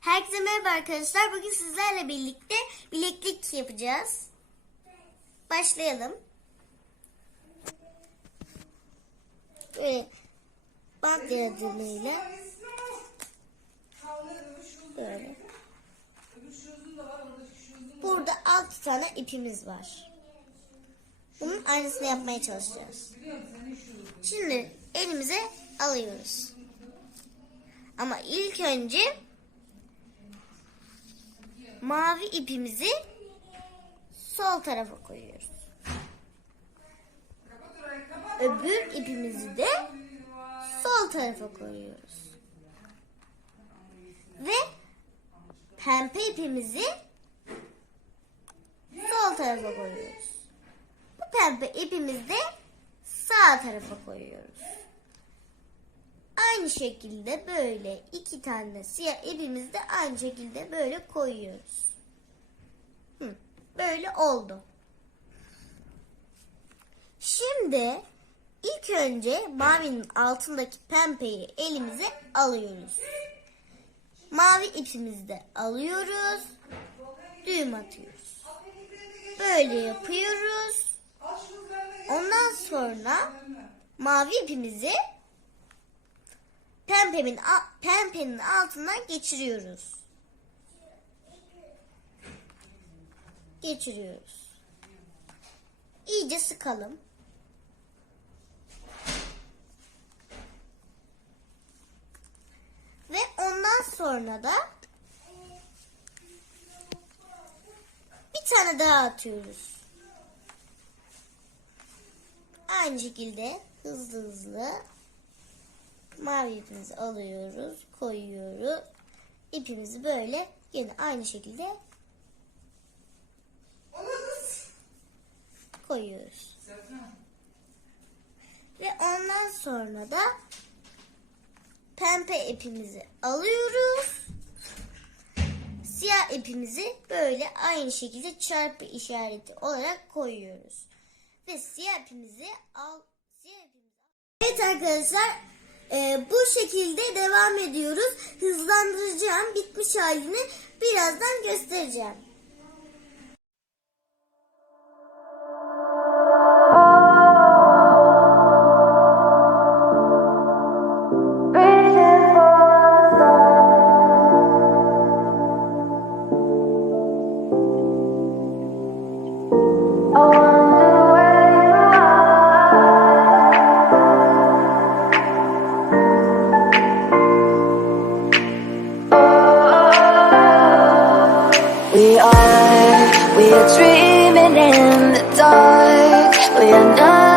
Herkese merhaba arkadaşlar. Bugün sizlerle birlikte bileklik yapacağız. Başlayalım. Böyle bant yardımıyla böyle. Burada 6 tane ipimiz var. Bunun aynısını yapmaya çalışacağız. Şimdi elimize alıyoruz. Ama ilk önce mavi ipimizi sol tarafa koyuyoruz. Öbür ipimizi de sol tarafa koyuyoruz. Ve pembe ipimizi sol tarafa koyuyoruz. Bu pembe ipimizi de sağ tarafa koyuyoruz. Aynı şekilde böyle iki tane siyah ipimizi de aynı şekilde böyle koyuyoruz. Hı, böyle oldu. Şimdi ilk önce mavinin altındaki pembeyi elimize alıyoruz. Mavi ipimizi de alıyoruz. Düğüm atıyoruz. Böyle yapıyoruz. Ondan sonra mavi ipimizi pembenin pembenin altından geçiriyoruz. Geçiriyoruz. İyice sıkalım. Ve ondan sonra da bir tane daha atıyoruz. Aynı şekilde hızlı hızlı mavi ipimizi alıyoruz, koyuyoruz. İpimizi böyle yine aynı şekilde koyuyoruz. Ve ondan sonra da pembe ipimizi alıyoruz. Siyah ipimizi böyle aynı şekilde çarpı işareti olarak koyuyoruz. Ve siyah ipimizi al siyah ipimizi Evet arkadaşlar e, bu şekilde devam ediyoruz. Hızlandıracağım. Bitmiş halini birazdan göstereceğim. We're dreaming in the dark. We're not.